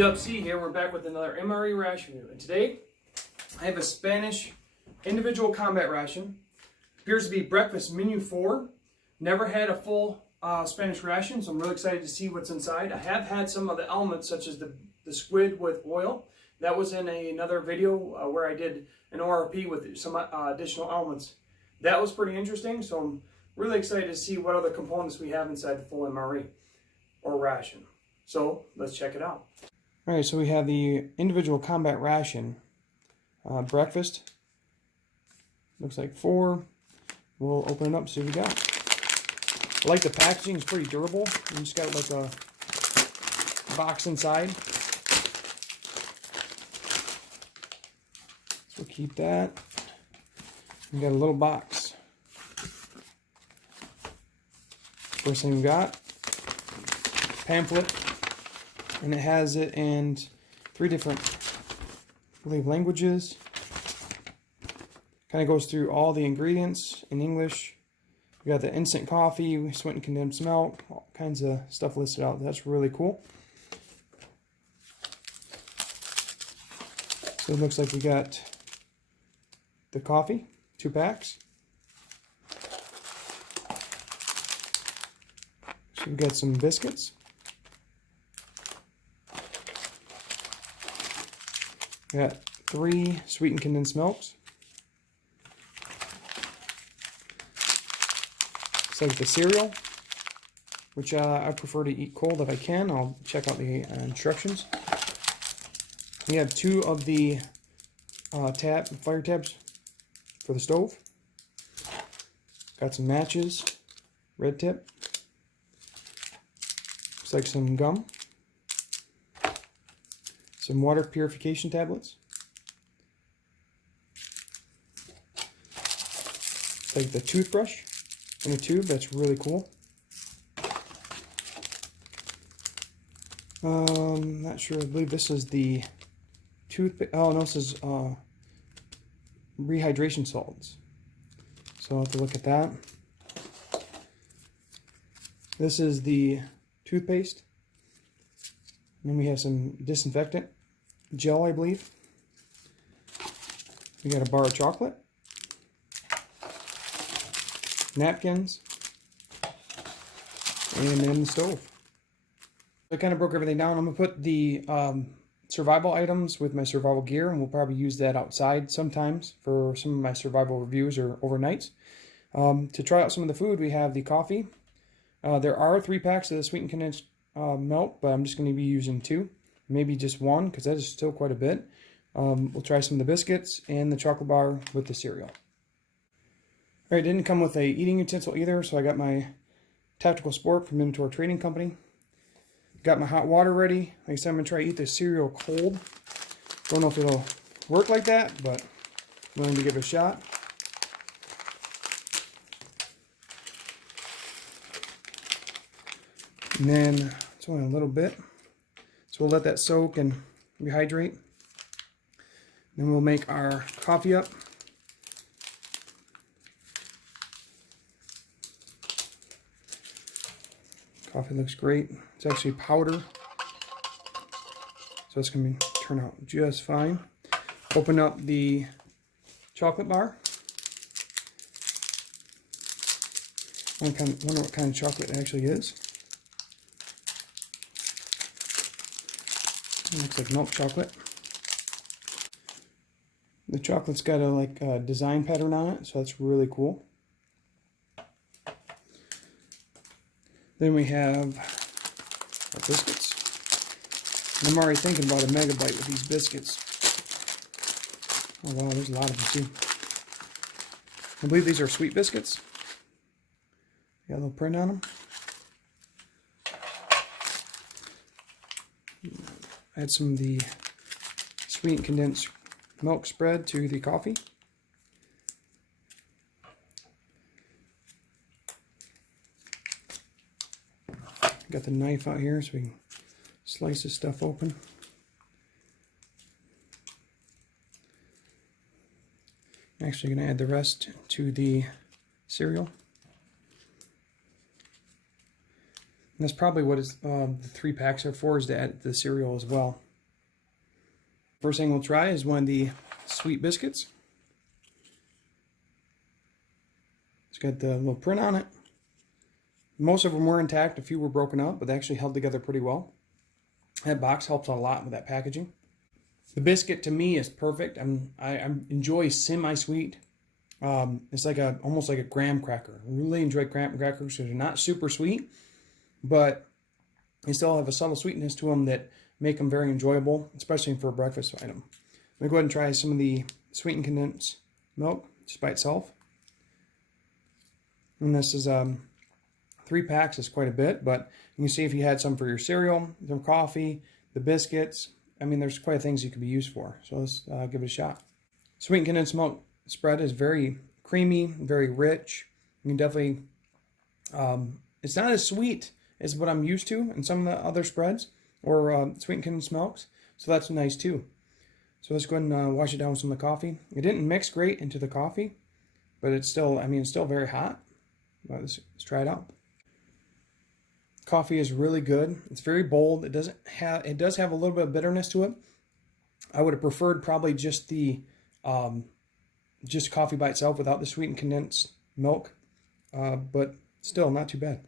C here. We're back with another MRE ration review, and today I have a Spanish individual combat ration. Appears to be breakfast menu 4. Never had a full Spanish ration, so I'm really excited to see what's inside. I have had some of the elements, such as the squid with oil. That was in another video where I did an ORP with some additional elements. That was pretty interesting, so I'm really excited to see what other components we have inside the full MRE or ration. So let's check it out. All right, so we have the individual combat ration, breakfast. Looks like 4. We'll open it up, see what we got. I like the packaging; it's pretty durable. You just got like a box inside. So keep that. We got a little box. First thing we got, pamphlet. And it has it in 3 different, I believe, languages. Kind of goes through all the ingredients in English. We got the instant coffee, sweetened condensed milk, all kinds of stuff listed out. That's really cool. So it looks like we got the coffee, 2 packs. So we got some biscuits. We got 3 sweetened condensed milks. It's like the cereal, which I prefer to eat cold if I can. I'll check out the instructions. We have 2 of the fire tabs for the stove. Got some matches, red tip. Looks like some gum. Some water purification tablets. It's like the toothbrush in a tube. That's really cool. Not sure. I believe this is the toothpaste. Oh no, this is rehydration salts. So I'll have to look at that. This is the toothpaste. And then we have some disinfectant gel, I believe. We got a bar of chocolate, napkins, and then the stove. I kind of broke everything down. I'm going to put the survival items with my survival gear, and we'll probably use that outside sometimes for some of my survival reviews or overnights. To try out some of the food, we have the coffee. There are 3 packs of the sweetened condensed milk, but I'm just going to be using 2, maybe just 1, because that is still quite a bit. We'll try some of the biscuits and the chocolate bar with the cereal. All right, didn't come with a eating utensil either, so I got my tactical sport from Minotaur Trading Company. Got my hot water ready. Like I said, I'm going to try to eat the cereal cold. Don't know if it'll work like that, but I'm willing to give it a shot. And then it's only a little bit, so we'll let that soak and rehydrate. Then we'll make our coffee up. Coffee looks great. It's actually powder, so it's going to turn out just fine. Open up the chocolate bar. I wonder what kind of chocolate it actually is. It looks like milk chocolate. The chocolate's got a design pattern on it, so that's really cool. Then we have our biscuits. And I'm already thinking about a megabyte with these biscuits. Oh wow, there's a lot of them too. I believe these are sweet biscuits. Got a little print on them. Add some of the sweetened condensed milk spread to the coffee. Got the knife out here so we can slice this stuff open. I'm actually going to add the rest to the cereal. And that's probably what the 3 packs are for, is to add the cereal as well. First thing we'll try is one of the sweet biscuits. It's got the little print on it. Most of them were intact, a few were broken up, but they actually held together pretty well. That box helps a lot with that packaging. The biscuit to me is perfect. I enjoy semi-sweet. It's like almost like a graham cracker. I really enjoy graham crackers because they're not super sweet, but they still have a subtle sweetness to them that make them very enjoyable, especially for a breakfast item. I'm going to go ahead and try some of the sweetened condensed milk just by itself. And this is 3 packs is quite a bit, but you can see if you had some for your cereal, some coffee, the biscuits. I mean, there's quite a things you could be used for. So let's give it a shot. Sweetened condensed milk spread is very creamy, very rich. You can definitely, it's not as sweet as what I'm used to in some of the other spreads or sweetened condensed milks. So that's nice too. So let's go ahead and wash it down with some of the coffee. It didn't mix great into the coffee, but it's still, I mean, it's still very hot. But let's try it out. Coffee is really good. It's very bold. It does have a little bit of bitterness to it. I would have preferred probably just the just coffee by itself without the sweetened condensed milk, but still not too bad.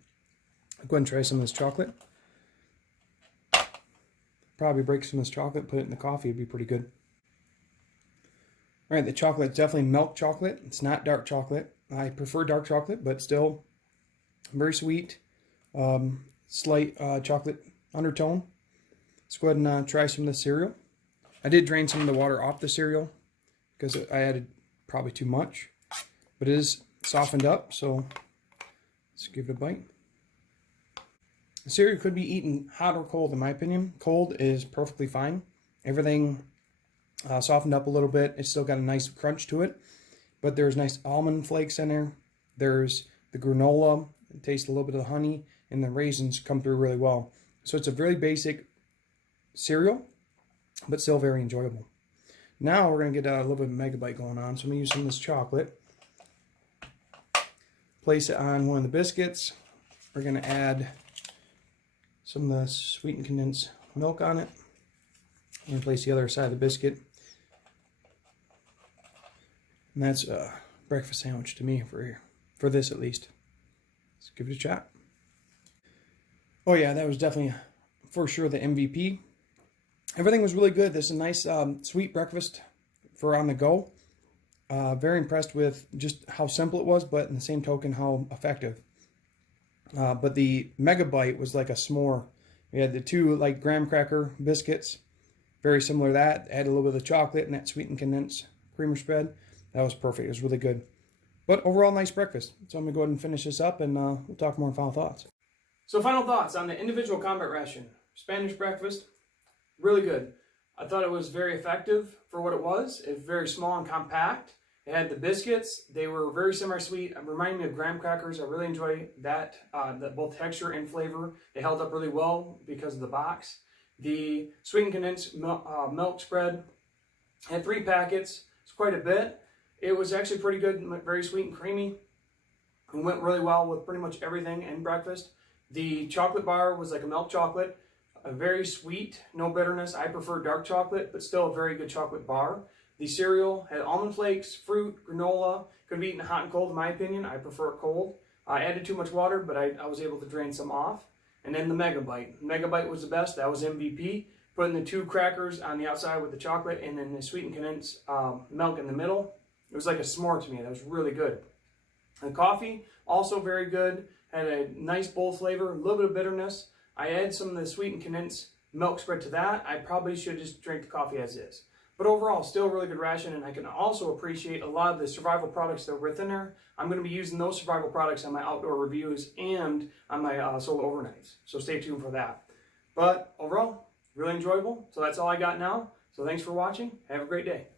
I'll go ahead and try some of this chocolate. Probably break some of this chocolate, put it in the coffee. It'd be pretty good. All right, the chocolate is definitely milk chocolate. It's not dark chocolate. I prefer dark chocolate, but still very sweet. Slight chocolate undertone. Let's go ahead and try some of the cereal. I did drain some of the water off the cereal because I added probably too much, but it is softened up, so let's give it a bite. The cereal could be eaten hot or cold, in my opinion. Cold is perfectly fine. Everything softened up a little bit. It's still got a nice crunch to it, but there's nice almond flakes in there. There's the granola. It tastes a little bit of the honey, and the raisins come through really well. So it's a very basic cereal, but still very enjoyable. Now we're going to get a little bit of megabyte going on. So I'm going to use some of this chocolate. Place it on one of the biscuits. We're going to add some of the sweetened condensed milk on it. And place the other side of the biscuit. And that's a breakfast sandwich to me for this at least. Let's give it a shot. Oh yeah, that was definitely for sure the MVP. Everything was really good. This is a nice sweet breakfast for on the go. Very impressed with just how simple it was, but in the same token, how effective. But the megabyte was like a s'more. We had the 2 like graham cracker biscuits, very similar to that. Add a little bit of chocolate and that sweetened condensed creamer spread. That was perfect. It was really good. But overall, nice breakfast. So I'm going to go ahead and finish this up, and we'll talk more final thoughts. So final thoughts on the individual combat ration. Spanish breakfast, really good. I thought it was very effective for what it was. It was very small and compact. It had the biscuits. They were very semi-sweet. It reminded me of graham crackers. I really enjoy that, both texture and flavor. They held up really well because of the box. The sweetened condensed milk spread had 3 packets. It's quite a bit. It was actually pretty good, very sweet and creamy. It went really well with pretty much everything in breakfast. The chocolate bar was like a milk chocolate, very sweet, no bitterness. I prefer dark chocolate, but still a very good chocolate bar. The cereal had almond flakes, fruit, granola. Could be eaten hot and cold in my opinion. I prefer it cold. I added too much water, but I was able to drain some off. And then the megabyte. Megabyte was the best. That was MVP. Putting the 2 crackers on the outside with the chocolate and then the sweetened condensed milk in the middle. It was like a s'more to me. That was really good. The coffee, also very good. Had a nice bold flavor, a little bit of bitterness. I added some of the sweetened condensed milk spread to that. I probably should just drink the coffee as is. But overall, still a really good ration, and I can also appreciate a lot of the survival products that are within there. I'm going to be using those survival products on my outdoor reviews and on my solo overnights. So stay tuned for that. But overall, really enjoyable. So that's all I got now. So thanks for watching. Have a great day.